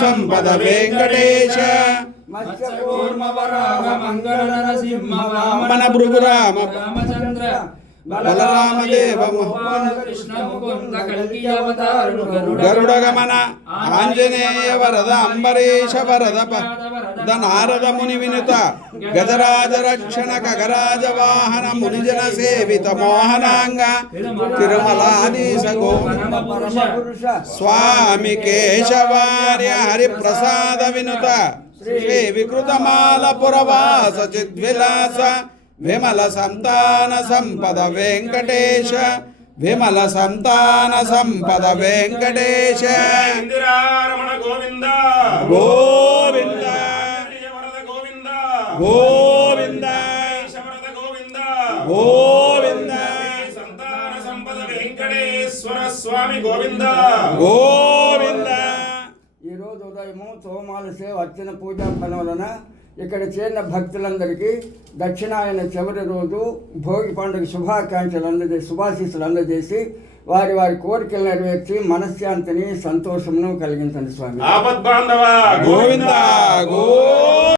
సంపద వెంకటేశ మన భృగురామ రామచంద్ర బలరామదేవ గరుడగమన ఆంజనేయ వరద అంబరీష వరద నారద ముని వినుత గజరాజ రక్షణ ఖగరాజ వాహన మునిజన సేవిత మోహనాంగ తిరుమలాధీశ స్వామి కేశవార్య హరిప్రసాద వినుత శ్రీ వికృతమాల పురవాస చిద్విలాస విమల సంతాన సంపద వెంకటేశ విమల సంతాన సంపద వెంకటేశ ఇందిరారమణ గోవింద గోవింద వరద గోవింద గోవింద వరద గోవింద గోవింద సంతాన సంపద వెంకటేశ్వర స్వామి గోవింద గోవింద. ఈరోజు ఉదయము తోమాల సేవ అర్చన పూజా ఫలములన ఇక్కడ చేరిన భక్తులందరికీ దక్షిణాయన చివరి రోజు భోగి పండుగ శుభాశీస్సులు అందజేసి వారి వారి కోరికలు నెరవేర్చి మనశ్శాంతిని సంతోషమును కలిగించండి స్వామి. ఆపద్బాంధవ గోవింద గో